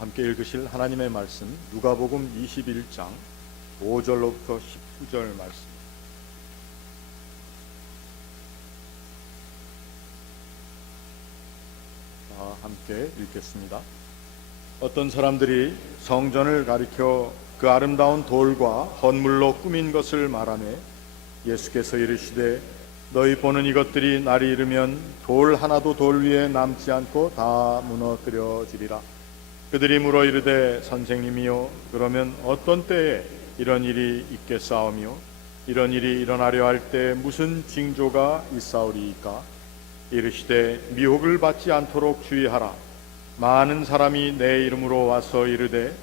함께 읽으실 하나님의 말씀 누가복음 21장 5절로부터 19절 말씀. 함께 읽겠습니다. 어떤 사람들이 성전을 가리켜 그 아름다운 돌과 헌물로 꾸민 것을 말하매 예수께서 이르시되 너희 보는 이것들이 날이 이르면 돌 하나도 돌 위에 남지 않고 다 무너뜨려지리라. 그들이 물어 이르되 선생님이요 그러면 어떤 때에 이런 일이 있겠사오며 이런 일이 일어나려 할 때 무슨 징조가 있사오리이까? 이르시되 미혹을 받지 않도록 주의하라. 많은 사람이 내 이름으로 와서 이르되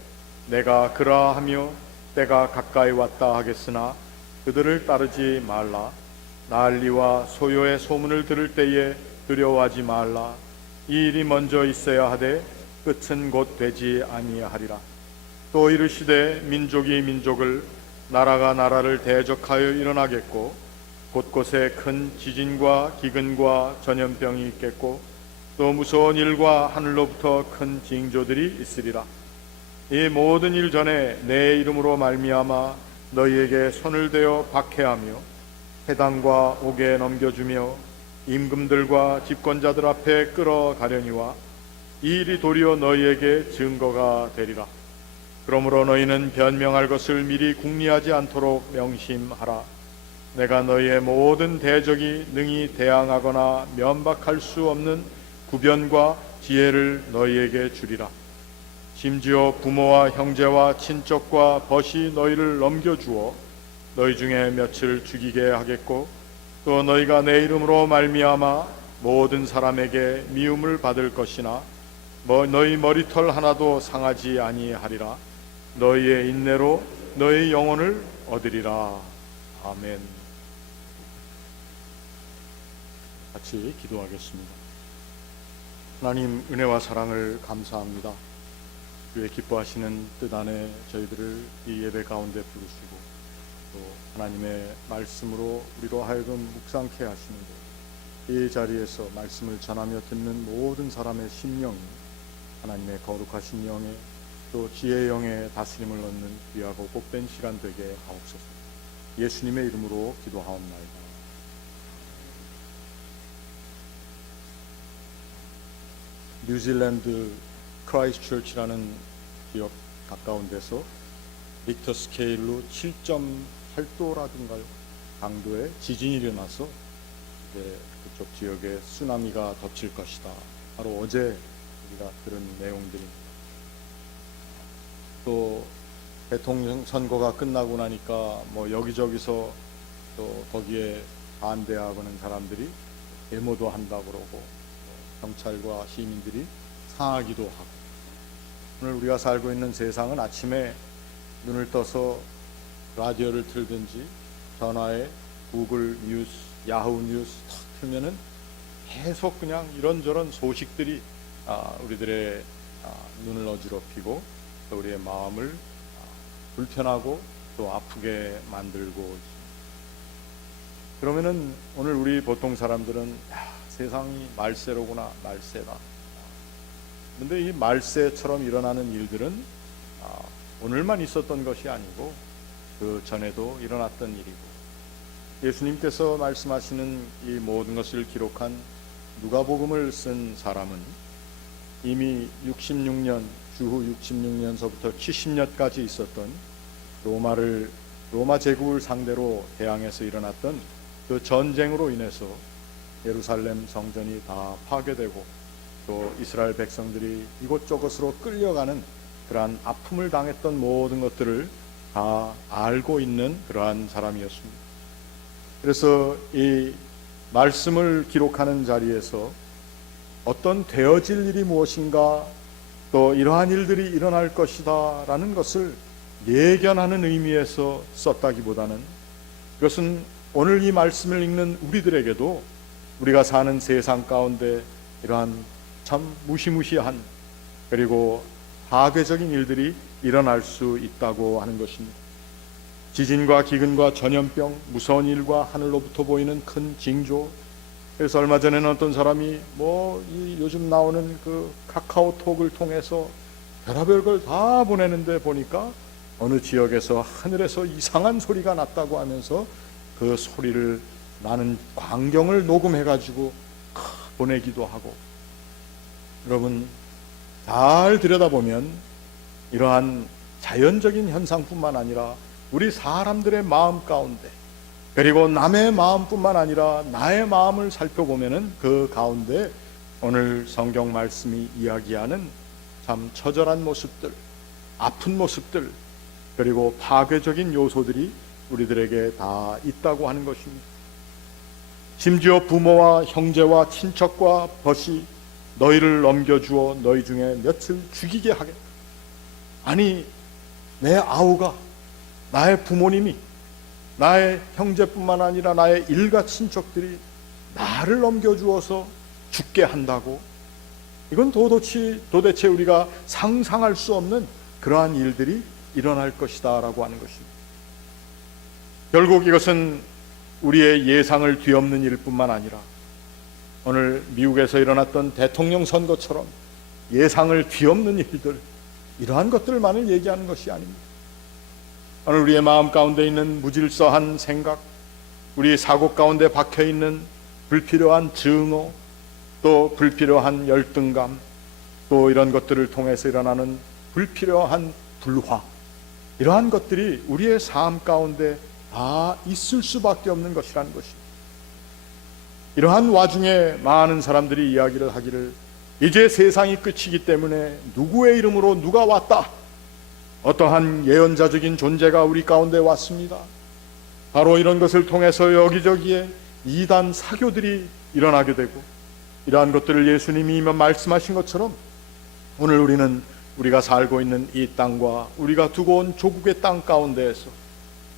내가 그러하며 때가 가까이 왔다 하겠으나 그들을 따르지 말라. 난리와 소요의 소문을 들을 때에 두려워하지 말라. 이 일이 먼저 있어야 하되 끝은 곧 되지 아니하리라. 또 이르시되 민족이 민족을 나라가 나라를 대적하여 일어나겠고 곳곳에 큰 지진과 기근과 전염병이 있겠고 또 무서운 일과 하늘로부터 큰 징조들이 있으리라. 이 모든 일 전에 내 이름으로 말미암아 너희에게 손을 대어 박해하며 회당과 옥에 넘겨주며 임금들과 집권자들 앞에 끌어가려니와 이 일이 도리어 너희에게 증거가 되리라. 그러므로 너희는 변명할 것을 미리 궁리하지 않도록 명심하라. 내가 너희의 모든 대적이 능히 대항하거나 면박할 수 없는 구변과 지혜를 너희에게 주리라. 심지어 부모와 형제와 친척과 벗이 너희를 넘겨주어 너희 중에 며칠 죽이게 하겠고 또 너희가 내 이름으로 말미암아 모든 사람에게 미움을 받을 것이나 너희 머리털 하나도 상하지 아니하리라. 너희의 인내로 너희 영혼을 얻으리라. 아멘. 같이 기도하겠습니다. 하나님 은혜와 사랑을 감사합니다. 주의 기뻐하시는 뜻 안에 저희들을 이 예배 가운데 부르시고 또 하나님의 말씀으로 우리로 하여금 묵상케 하시는데 이 자리에서 말씀을 전하며 듣는 모든 사람의 심령이 하나님의 거룩하신 영에 또 지혜의 영에 다스림을 얻는 귀하고 복된 시간 되게 하옵소서. 예수님의 이름으로 기도하옵나이다. 뉴질랜드 크라이스트처치라는 지역 가까운 데서 리터 스케일로 7.8도라든가 강도의 지진이 일어나서 그쪽 지역에 쓰나미가 덮칠 것이다. 바로 어제 우리가 들은 내용들입니다. 또 대통령 선거가 끝나고 나니까 뭐 여기저기서 또 거기에 반대하고는 사람들이 데모도 한다고 그러고 경찰과 시민들이 상하기도 하고 오늘 우리가 살고 있는 세상은 아침에 눈을 떠서 라디오를 틀든지 전화에 구글 뉴스, 야후 뉴스 탁 틀면은 계속 그냥 이런저런 소식들이 우리들의 눈을 어지럽히고 또 우리의 마음을 불편하고 또 아프게 만들고 있습니다. 그러면은 오늘 우리 보통 사람들은 세상이 말세로구나, 말세다. 그런데 이 말세처럼 일어나는 일들은 오늘만 있었던 것이 아니고 그 전에도 일어났던 일이고 예수님께서 말씀하시는 이 모든 것을 기록한 누가복음을 쓴 사람은 이미 66년 주후 66년서부터 70년까지 있었던 로마 제국을 상대로 대항해서 일어났던 그 전쟁으로 인해서 예루살렘 성전이 다 파괴되고 또 이스라엘 백성들이 이곳저곳으로 끌려가는 그러한 아픔을 당했던 모든 것들을 다 알고 있는 그러한 사람이었습니다. 그래서 이 말씀을 기록하는 자리에서 어떤 되어질 일이 무엇인가 또 이러한 일들이 일어날 것이다 라는 것을 예견하는 의미에서 썼다기보다는 그것은 오늘 이 말씀을 읽는 우리들에게도 우리가 사는 세상 가운데 이러한 참 무시무시한 그리고 파괴적인 일들이 일어날 수 있다고 하는 것입니다. 지진과 기근과 전염병, 무서운 일과 하늘로부터 보이는 큰 징조. 그래서 얼마 전에는 어떤 사람이 이 요즘 나오는 그 카카오톡을 통해서 별의별 걸 다 보내는데 보니까 어느 지역에서 하늘에서 이상한 소리가 났다고 하면서 그 소리를 나는 광경을 녹음해가지고 보내기도 하고, 여러분 잘 들여다보면 이러한 자연적인 현상뿐만 아니라 우리 사람들의 마음 가운데, 그리고 남의 마음뿐만 아니라 나의 마음을 살펴보면은 그 가운데 오늘 성경 말씀이 이야기하는 참 처절한 모습들, 아픈 모습들, 그리고 파괴적인 요소들이 우리들에게 다 있다고 하는 것입니다. 심지어 부모와 형제와 친척과 벗이 너희를 넘겨주어 너희 중에 몇을 죽이게 하겠다. 아니, 내 아우가, 나의 부모님이, 나의 형제뿐만 아니라 나의 일가 친척들이 나를 넘겨주어서 죽게 한다고? 이건 도대체 우리가 상상할 수 없는 그러한 일들이 일어날 것이다 라고 하는 것입니다. 결국 이것은 우리의 예상을 뒤엎는 일뿐만 아니라 오늘 미국에서 일어났던 대통령 선거처럼 예상을 뒤엎는 일들, 이러한 것들만을 얘기하는 것이 아닙니다. 오늘 우리의 마음 가운데 있는 무질서한 생각, 우리 사고 가운데 박혀있는 불필요한 증오, 또 불필요한 열등감, 또 이런 것들을 통해서 일어나는 불필요한 불화, 이러한 것들이 우리의 삶 가운데 다 있을 수밖에 없는 것이라는 것입니다. 이러한 와중에 많은 사람들이 이야기를 하기를, 이제 세상이 끝이기 때문에 누구의 이름으로 누가 왔다, 어떠한 예언자적인 존재가 우리 가운데 왔습니다. 바로 이런 것을 통해서 여기저기에 이단 사교들이 일어나게 되고, 이러한 것들을 예수님이 말씀하신 것처럼 오늘 우리가 살고 있는 이 땅과 우리가 두고 온 조국의 땅 가운데에서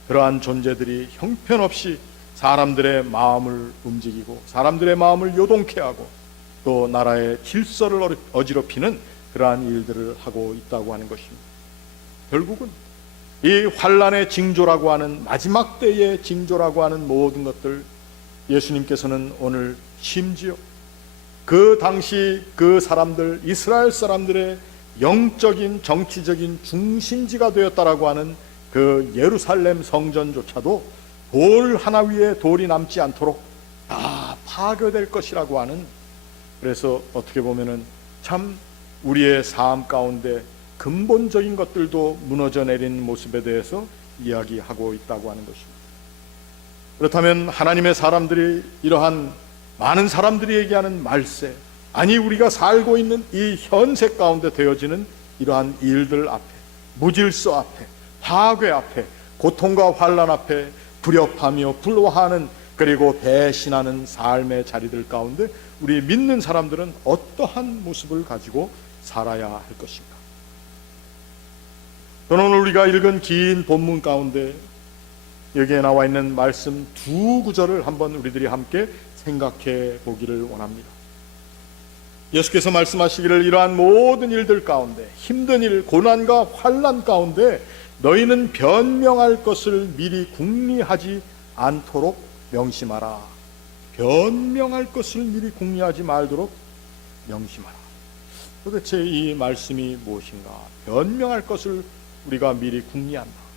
그러한 존재들이 형편없이 사람들의 마음을 움직이고 사람들의 마음을 요동케 하고 또 나라의 질서를 어지럽히는 그러한 일들을 하고 있다고 하는 것입니다. 결국은 이 환란의 징조라고 하는, 마지막 때의 징조라고 하는 모든 것들, 예수님께서는 오늘 심지어 그 당시 그 사람들, 이스라엘 사람들의 영적인 정치적인 중심지가 되었다라고 하는 그 예루살렘 성전조차도 돌 하나 위에 돌이 남지 않도록 다 파괴될 것이라고 하는, 그래서 어떻게 보면은 참 우리의 삶 가운데 근본적인 것들도 무너져 내린 모습에 대해서 이야기하고 있다고 하는 것입니다. 그렇다면 하나님의 사람들이 이러한 많은 사람들이 얘기하는 말세, 아니 우리가 살고 있는 이 현세 가운데 되어지는 이러한 일들 앞에, 무질서 앞에, 파괴 앞에, 고통과 환난 앞에 불협하며 불화하는, 그리고 배신하는 삶의 자리들 가운데 우리 믿는 사람들은 어떠한 모습을 가지고 살아야 할 것인가? 저는 오늘 우리가 읽은 긴 본문 가운데 여기에 나와 있는 말씀 두 구절을 한번 우리들이 함께 생각해 보기를 원합니다. 예수께서 말씀하시기를, 이러한 모든 일들 가운데, 힘든 일, 고난과 환난 가운데 너희는 변명할 것을 미리 궁리하지 않도록 명심하라. 변명할 것을 미리 궁리하지 말도록 명심하라. 도대체 이 말씀이 무엇인가? 변명할 것을 우리가 미리 궁리한다.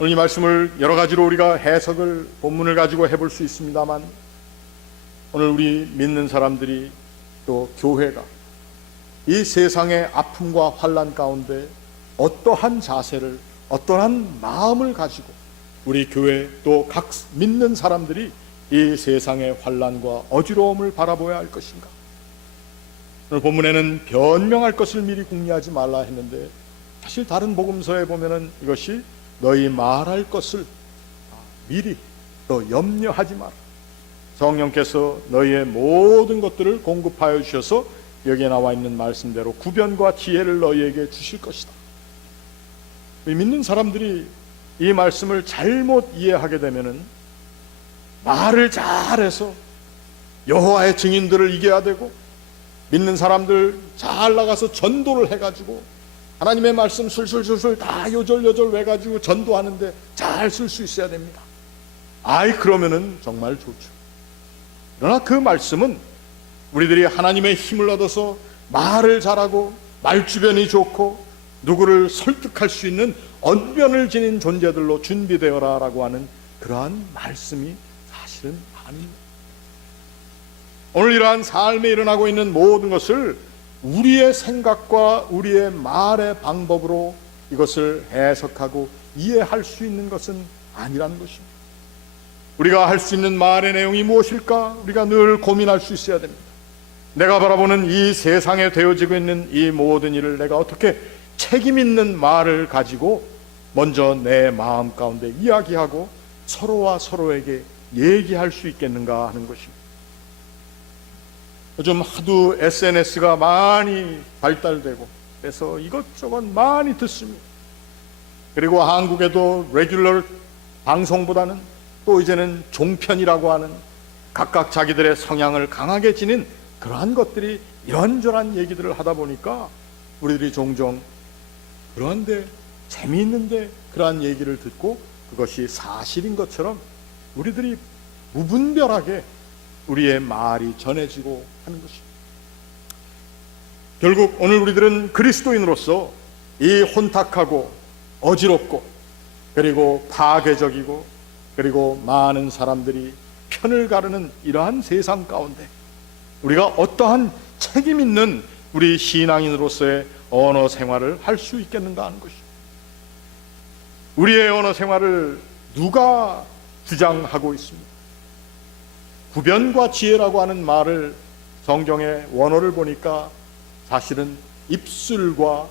오늘 이 말씀을 여러 가지로 우리가 해석을, 본문을 가지고 해볼 수 있습니다만, 오늘 우리 믿는 사람들이 또 교회가 이 세상의 아픔과 환난 가운데 어떠한 자세를, 어떠한 마음을 가지고 우리 교회 또 각 믿는 사람들이 이 세상의 환난과 어지러움을 바라보아야 할 것인가? 오늘 본문에는 변명할 것을 미리 궁리하지 말라 했는데, 사실 다른 복음서에 보면은 이것이 너희 말할 것을 미리 또 염려하지 마라. 성령께서 너희의 모든 것들을 공급하여 주셔서 여기에 나와 있는 말씀대로 구변과 지혜를 너희에게 주실 것이다. 믿는 사람들이 이 말씀을 잘못 이해하게 되면은 말을 잘해서 여호와의 증인들을 이겨야 되고, 믿는 사람들 잘 나가서 전도를 해가지고 하나님의 말씀 술술술술 다 요절요절 외가지고 전도하는데 잘 쓸 수 있어야 됩니다. 그러면은 정말 좋죠. 그러나 그 말씀은 우리들이 하나님의 힘을 얻어서 말을 잘하고 말주변이 좋고 누구를 설득할 수 있는 언변을 지닌 존재들로 준비되어라 라고 하는 그러한 말씀이 사실은 아닙니다. 오늘 이러한 삶에 일어나고 있는 모든 것을 우리의 생각과 우리의 말의 방법으로 이것을 해석하고 이해할 수 있는 것은 아니라는 것입니다. 우리가 할 수 있는 말의 내용이 무엇일까? 우리가 늘 고민할 수 있어야 됩니다. 내가 바라보는 이 세상에 되어지고 있는 이 모든 일을 내가 어떻게 책임 있는 말을 가지고 먼저 내 마음 가운데 이야기하고 서로와 서로에게 얘기할 수 있겠는가 하는 것입니다. 요즘 하도 SNS가 많이 발달되고 그래서 이것저것 많이 듣습니다. 그리고 한국에도 레귤러 방송보다는 또 이제는 종편이라고 하는 각각 자기들의 성향을 강하게 지닌 그러한 것들이 이런저런 얘기들을 하다 보니까 우리들이 종종 그런데 재미있는데 그러한 얘기를 듣고 그것이 사실인 것처럼 우리들이 무분별하게 우리의 말이 전해지고 하는 것입니다. 결국 오늘 우리들은 그리스도인으로서 이 혼탁하고 어지럽고 그리고 파괴적이고 그리고 많은 사람들이 편을 가르는 이러한 세상 가운데 우리가 어떠한 책임 있는 우리 신앙인으로서의 언어 생활을 할 수 있겠는가 하는 것입니다. 우리의 언어 생활을 누가 주장하고 있습니다. 구변과 지혜라고 하는 말을 성경의 원어를 보니까 사실은 입술과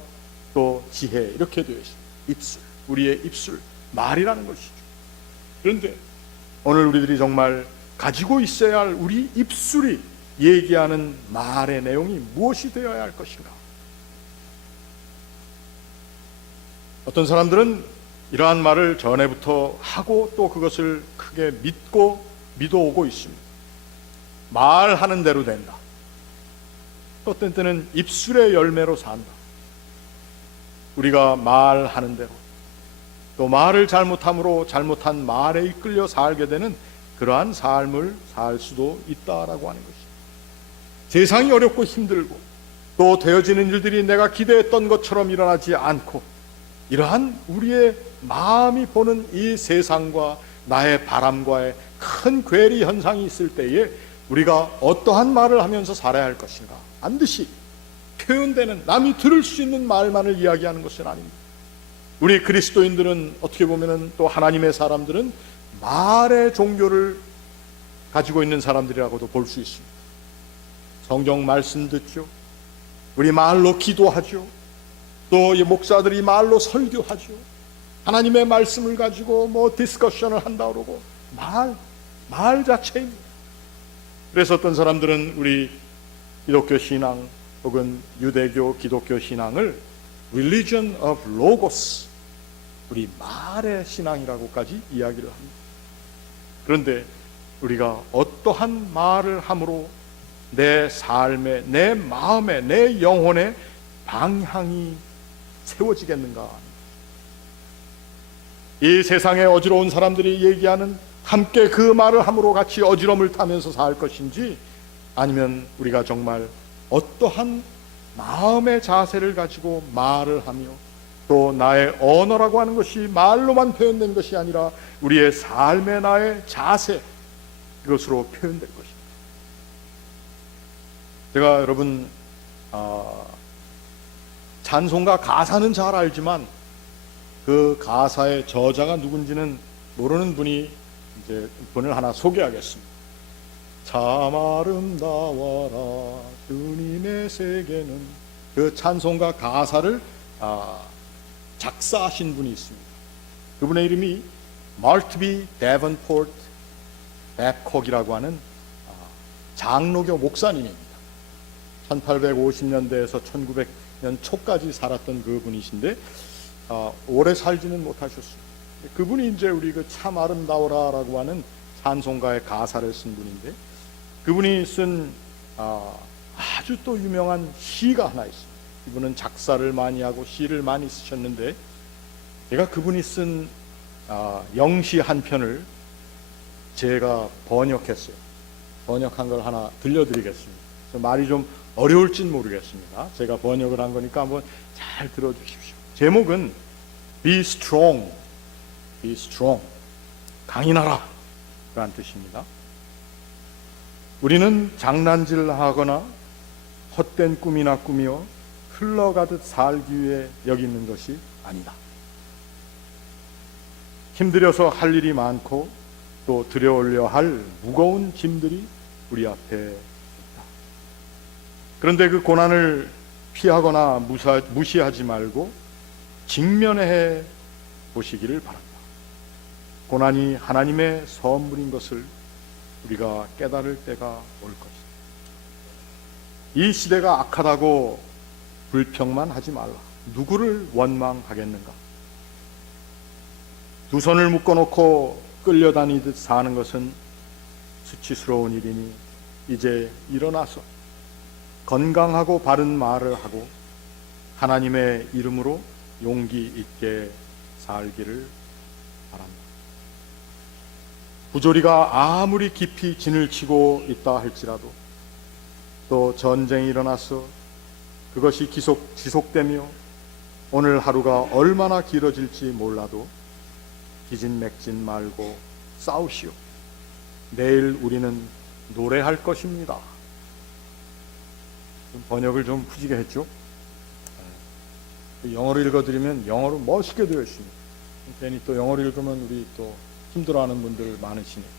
또 지혜 이렇게 되어 있습니다. 입술, 우리의 입술, 말이라는 것이죠. 그런데 오늘 우리들이 정말 가지고 있어야 할 우리 입술이 얘기하는 말의 내용이 무엇이 되어야 할 것인가? 어떤 사람들은 이러한 말을 전에부터 하고 또 그것을 크게 믿어오고 있습니다. 말하는 대로 된다. 어떤 때는 입술의 열매로 산다. 우리가 말하는 대로 또 말을 잘못함으로 잘못한 말에 이끌려 살게 되는 그러한 삶을 살 수도 있다라고 하는 것입니다. 세상이 어렵고 힘들고 또 되어지는 일들이 내가 기대했던 것처럼 일어나지 않고 이러한 우리의 마음이 보는 이 세상과 나의 바람과의 큰 괴리 현상이 있을 때에 우리가 어떠한 말을 하면서 살아야 할 것인가? 반드시 표현되는 남이 들을 수 있는 말만을 이야기하는 것은 아닙니다. 우리 그리스도인들은 어떻게 보면 또 하나님의 사람들은 말의 종교를 가지고 있는 사람들이라고도 볼 수 있습니다. 성경 말씀 듣죠. 우리 말로 기도하죠. 또 이 목사들이 말로 설교하죠. 하나님의 말씀을 가지고 뭐 디스커션을 한다 그러고 말 자체입니다. 그래서 어떤 사람들은 우리 기독교 신앙 혹은 유대교 기독교 신앙을 Religion of Logos, 우리 말의 신앙이라고까지 이야기를 합니다. 그런데 우리가 어떠한 말을 함으로 내 삶에, 내 마음에, 내 영혼의 방향이 세워지겠는가? 이 세상에 어지러운 사람들이 얘기하는 함께 그 말을 함으로 같이 어지럼을 타면서 살 것인지, 아니면 우리가 정말 어떠한 마음의 자세를 가지고 말을 하며 또 나의 언어라고 하는 것이 말로만 표현된 것이 아니라 우리의 삶의 나의 자세, 그것으로 표현될 것입니다. 제가 여러분 찬송가 가사는 잘 알지만 그 가사의 저자가 누군지는 모르는 분이 이제 분을 하나 소개하겠습니다. 참 아름다워라 주님의 세계는, 그 찬송가 가사를 작사하신 분이 있습니다. 그분의 이름이 말트비 데븐포트 베콕이라고 하는 장로교 목사님입니다. 1850년대에서 1900년 초까지 살았던 그분이신데 오래 살지는 못하셨습니다. 그분이 이제 우리 그 참 아름다워라라고 하는 찬송가의 가사를 쓴 분인데, 그분이 쓴 아주 또 유명한 시가 하나 있습니다. 이분은 작사를 많이 하고 시를 많이 쓰셨는데, 제가 그분이 쓴 영시 한 편을 제가 번역했어요. 번역한 걸 하나 들려드리겠습니다. 말이 좀 어려울진 모르겠습니다. 제가 번역을 한 거니까 한번 잘 들어주십시오. 제목은 Be strong, be strong, 강인하라 라는 뜻입니다. 우리는 장난질하거나 헛된 꿈이나 꾸며 흘러가듯 살기 위해 여기 있는 것이 아니다. 힘들여서 할 일이 많고 또 들여올려 할 무거운 짐들이 우리 앞에 있다. 그런데 그 고난을 피하거나 무시하지 말고 직면해 보시기를 바란다. 고난이 하나님의 선물인 것을 우리가 깨달을 때가 올 것이다. 이 시대가 악하다고 불평만 하지 말라. 누구를 원망하겠는가? 두 손을 묶어놓고 끌려다니듯 사는 것은 수치스러운 일이니 이제 일어나서 건강하고 바른 말을 하고 하나님의 이름으로 용기 있게 살기를 바랍니다. 부조리가 아무리 깊이 진을 치고 있다 할지라도 또 전쟁이 일어나서 그것이 지속되며 오늘 하루가 얼마나 길어질지 몰라도 기진맥진 말고 싸우시오. 내일 우리는 노래할 것입니다. 번역을 좀 푸지게 했죠. 영어로 읽어드리면 영어로 멋있게 되어 있습니다. 괜히 또 영어로 읽으면 우리 또 힘들어하는 분들 많으시니까.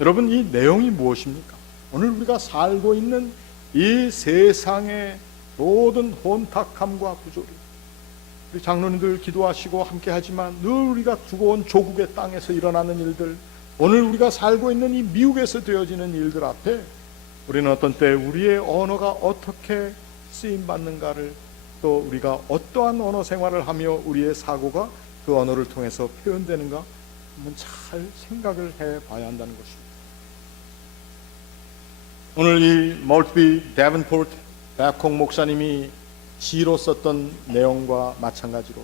여러분, 이 내용이 무엇입니까? 오늘 우리가 살고 있는 이 세상의 모든 혼탁함과 부조리, 우리 장로님들 기도하시고 함께 하지만 늘 우리가 두고 온 조국의 땅에서 일어나는 일들, 오늘 우리가 살고 있는 이 미국에서 되어지는 일들 앞에 우리는 어떤 때 우리의 언어가 어떻게 쓰임받는가를, 또 우리가 어떠한 언어 생활을 하며 우리의 사고가 그 언어를 통해서 표현되는가 한번 잘 생각을 해봐야 한다는 것입니다. 오늘 이 멀티비 데븐포트 백홍 목사님이 시로 썼던 내용과 마찬가지로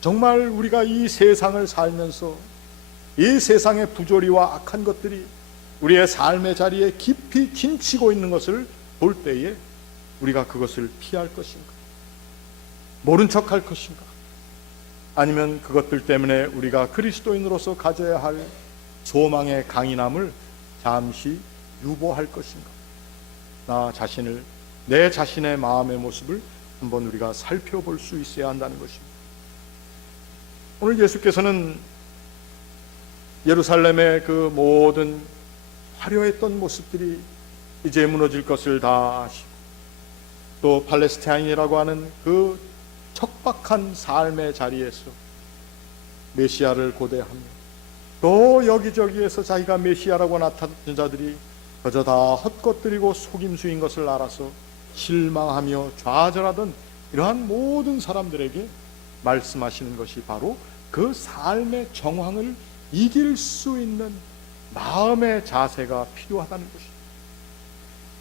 정말 우리가 이 세상을 살면서 이 세상의 부조리와 악한 것들이 우리의 삶의 자리에 깊이 긴치고 있는 것을 볼 때에 우리가 그것을 피할 것인가, 모른 척할 것인가, 아니면 그것들 때문에 우리가 그리스도인으로서 가져야 할 소망의 강인함을 잠시 유보할 것인가, 내 자신의 마음의 모습을 한번 우리가 살펴볼 수 있어야 한다는 것입니다. 오늘 예수께서는 예루살렘의 그 모든 화려했던 모습들이 이제 무너질 것을 다 아시고, 또 팔레스타인이라고 하는 그 척박한 삶의 자리에서 메시아를 고대하며, 또 여기저기에서 자기가 메시아라고 나타난 자들이 그저 다 헛것들이고 속임수인 것을 알아서 실망하며 좌절하던 이러한 모든 사람들에게 말씀하시는 것이 바로 그 삶의 정황을 이길 수 있는 마음의 자세가 필요하다는 것입니다.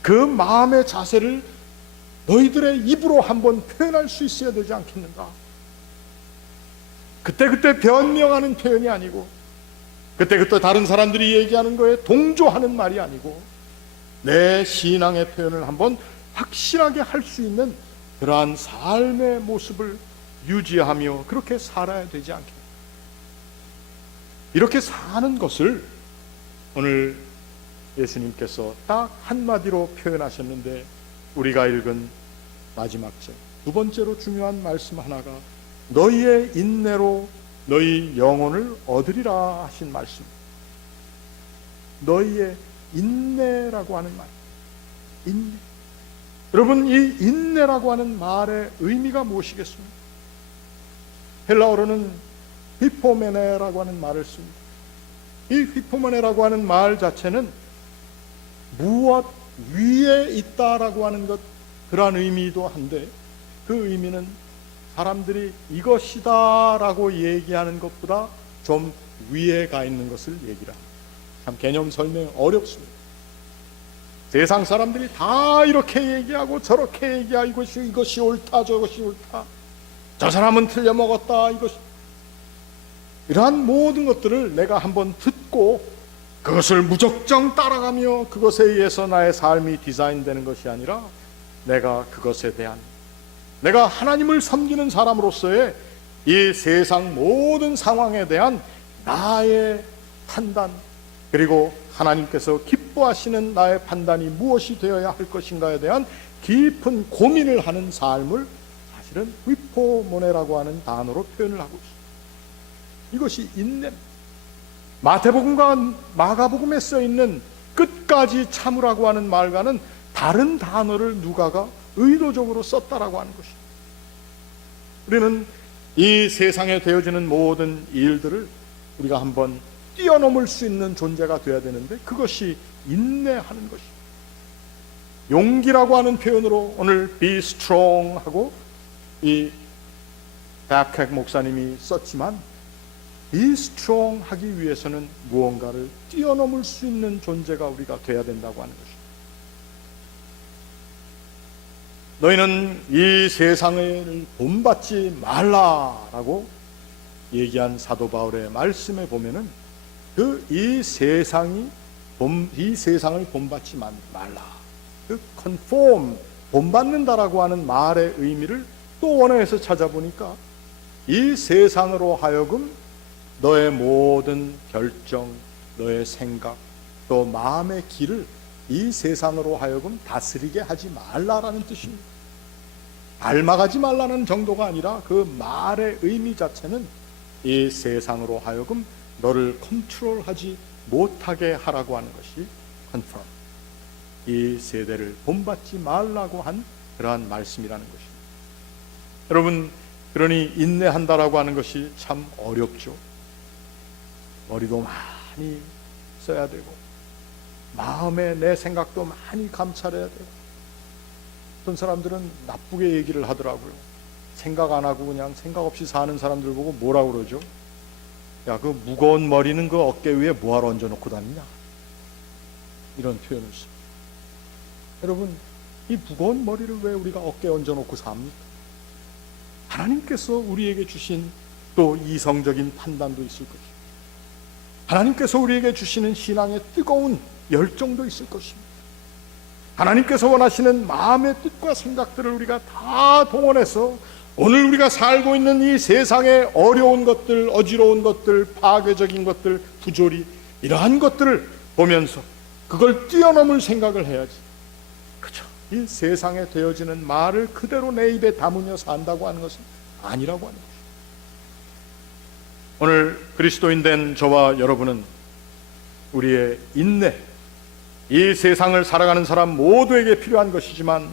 그 마음의 자세를 너희들의 입으로 한번 표현할 수 있어야 되지 않겠는가? 그때그때 변명하는 표현이 아니고, 그때그때 다른 사람들이 얘기하는 거에 동조하는 말이 아니고, 내 신앙의 표현을 한번 확실하게 할 수 있는 그러한 삶의 모습을 유지하며 그렇게 살아야 되지 않겠는가? 이렇게 사는 것을 오늘 예수님께서 딱 한마디로 표현하셨는데, 우리가 읽은 마지막 절 두 번째로 중요한 말씀 하나가 너희의 인내로 너희 영혼을 얻으리라 하신 말씀입니다. 너희의 인내라고 하는 말, 인내. 여러분, 이 인내라고 하는 말의 의미가 무엇이겠습니까? 헬라어로는 히포메네라고 하는 말을 씁니다. 이 히포메네라고 하는 말 자체는 무엇 위에 있다라고 하는 것, 그러한 의미도 한데, 그 의미는 사람들이 이것이다 라고 얘기하는 것보다 좀 위에 가 있는 것을 얘기를 합니다. 참 개념 설명 어렵습니다. 세상 사람들이 다 이렇게 얘기하고 저렇게 얘기하고, 이것이 옳다, 저것이 옳다, 저 사람은 틀려먹었다, 이러한 모든 것들을 내가 한번 듣고 그것을 무작정 따라가며 그것에 의해서 나의 삶이 디자인되는 것이 아니라 내가 그것에 대한, 내가 하나님을 섬기는 사람으로서의 이 세상 모든 상황에 대한 나의 판단, 그리고 하나님께서 기뻐하시는 나의 판단이 무엇이 되어야 할 것인가에 대한 깊은 고민을 하는 삶을 사실은 위포모네라고 하는 단어로 표현을 하고 있습니다. 이것이 인내입니다. 마태복음과 마가복음에 써있는 끝까지 참으라고 하는 말과는 다른 단어를 누가가 의도적으로 썼다라고 하는 것입니다. 우리는 이 세상에 되어지는 모든 일들을 우리가 한번 뛰어넘을 수 있는 존재가 되어야 되는데, 그것이 인내하는 것입니다. 용기라고 하는 표현으로 오늘 be strong 하고 이 박핵 목사님이 썼지만, be strong 하기 위해서는 무언가를 뛰어넘을 수 있는 존재가 우리가 되어야 된다고 하는 것입니다. 너희는 이 세상을 본받지 말라라고 얘기한 사도 바울의 말씀에 보면은 이 세상을 본받지 말라, 그 conform, 본받는다라고 하는 말의 의미를 또 원어에서 찾아보니까 이 세상으로 하여금 너의 모든 결정, 너의 생각, 또 마음의 길을 이 세상으로 하여금 다스리게 하지 말라라는 뜻입니다. 닮아가지 말라는 정도가 아니라 그 말의 의미 자체는 이 세상으로 하여금 너를 컨트롤하지 못하게 하라고 하는 것이 컨트롤, 이 세대를 본받지 말라고 한 그러한 말씀이라는 것입니다. 여러분, 그러니 인내한다라고 하는 것이 참 어렵죠. 머리도 많이 써야 되고, 마음에 내 생각도 많이 감찰해야 되고. 어떤 사람들은 나쁘게 얘기를 하더라고요. 생각 안 하고 그냥 생각 없이 사는 사람들 보고 뭐라고 그러죠? 야, 그 무거운 머리는 그 어깨 위에 뭐하러 얹어놓고 다니냐, 이런 표현을 씁니다. 여러분, 이 무거운 머리를 왜 우리가 어깨에 얹어놓고 삽니까? 하나님께서 우리에게 주신 또 이성적인 판단도 있을 것입니다. 하나님께서 우리에게 주시는 신앙의 뜨거운 열정도 있을 것입니다. 하나님께서 원하시는 마음의 뜻과 생각들을 우리가 다 동원해서 오늘 우리가 살고 있는 이 세상의 어려운 것들, 어지러운 것들, 파괴적인 것들, 부조리, 이러한 것들을 보면서 그걸 뛰어넘을 생각을 해야지. 그렇죠? 이 세상에 되어지는 말을 그대로 내 입에 담으며 산다고 하는 것은 아니라고 하는 것입니다. 오늘 그리스도인 된 저와 여러분은 우리의 인내, 이 세상을 살아가는 사람 모두에게 필요한 것이지만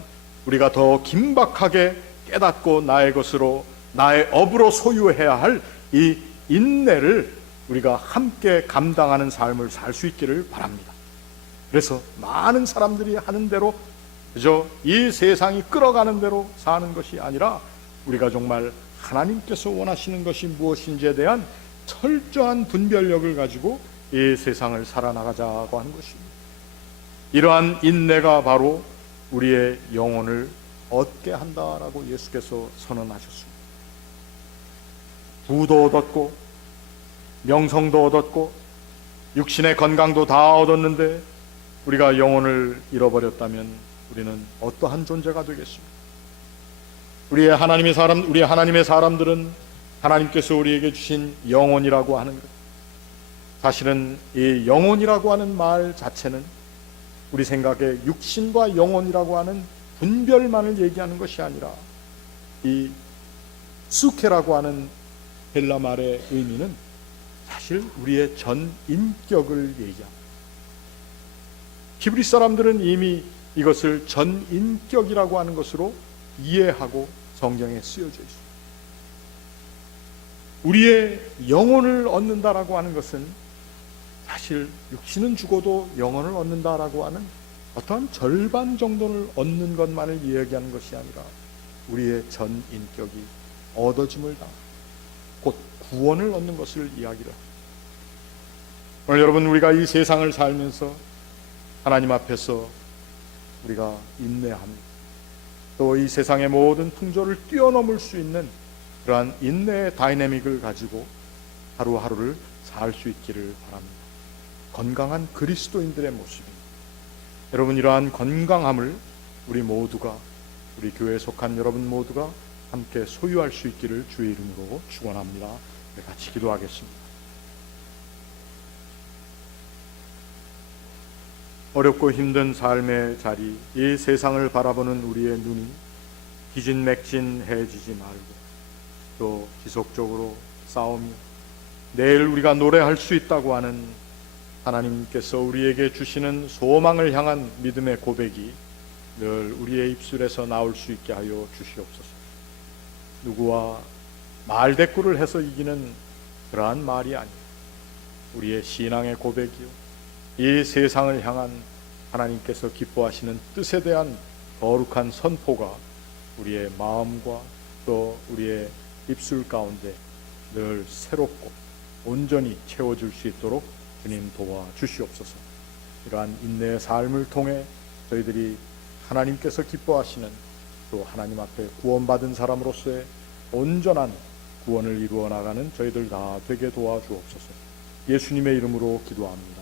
우리가 더 긴박하게 깨닫고 나의 것으로, 나의 업으로 소유해야 할 이 인내를 우리가 함께 감당하는 삶을 살 수 있기를 바랍니다. 그래서 많은 사람들이 하는 대로 그저 이 세상이 끌어가는 대로 사는 것이 아니라 우리가 정말 하나님께서 원하시는 것이 무엇인지에 대한 철저한 분별력을 가지고 이 세상을 살아나가자고 하는 것입니다. 이러한 인내가 바로 우리의 영혼을 얻게 한다라고 예수께서 선언하셨습니다. 부도 얻었고 명성도 얻었고 육신의 건강도 다 얻었는데 우리가 영혼을 잃어버렸다면 우리는 어떠한 존재가 되겠습니까? 우리 하나님의 사람들은 하나님께서 우리에게 주신 영혼이라고 하는 것, 사실은 이 영혼이라고 하는 말 자체는 우리 생각에 육신과 영혼이라고 하는 분별만을 얘기하는 것이 아니라 이 수케라고 하는 헬라 말의 의미는 사실 우리의 전 인격을 얘기합니다. 히브리 사람들은 이미 이것을 전 인격이라고 하는 것으로 이해하고 성경에 쓰여져 있습니다. 우리의 영혼을 얻는다라고 하는 것은 사실 육신은 죽어도 영혼을 얻는다라고 하는 어떠한 절반 정도를 얻는 것만을 이야기하는 것이 아니라 우리의 전 인격이 얻어짐을 당, 곧 구원을 얻는 것을 이야기를 합니다. 오늘 여러분, 우리가 이 세상을 살면서 하나님 앞에서 우리가 인내합니다. 또 이 세상의 모든 풍조를 뛰어넘을 수 있는 그러한 인내의 다이내믹을 가지고 하루하루를 살 수 있기를 바랍니다. 건강한 그리스도인들의 모습입니다. 여러분, 이러한 건강함을 우리 모두가, 우리 교회에 속한 여러분 모두가 함께 소유할 수 있기를 주의 이름으로 축원합니다. 같이 기도하겠습니다. 어렵고 힘든 삶의 자리, 이 세상을 바라보는 우리의 눈이 기진맥진해지지 말고 또 지속적으로 싸우며 내일 우리가 노래할 수 있다고 하는 하나님께서 우리에게 주시는 소망을 향한 믿음의 고백이 늘 우리의 입술에서 나올 수 있게 하여 주시옵소서. 누구와 말대꾸를 해서 이기는 그러한 말이 아니라 우리의 신앙의 고백이요, 이 세상을 향한 하나님께서 기뻐하시는 뜻에 대한 거룩한 선포가 우리의 마음과 또 우리의 입술 가운데 늘 새롭고 온전히 채워줄 수 있도록 주님 도와주시옵소서. 이러한 인내의 삶을 통해 저희들이 하나님께서 기뻐하시는 또 하나님 앞에 구원받은 사람으로서의 온전한 구원을 이루어 나가는 저희들 다 되게 도와주옵소서. 예수님의 이름으로 기도합니다.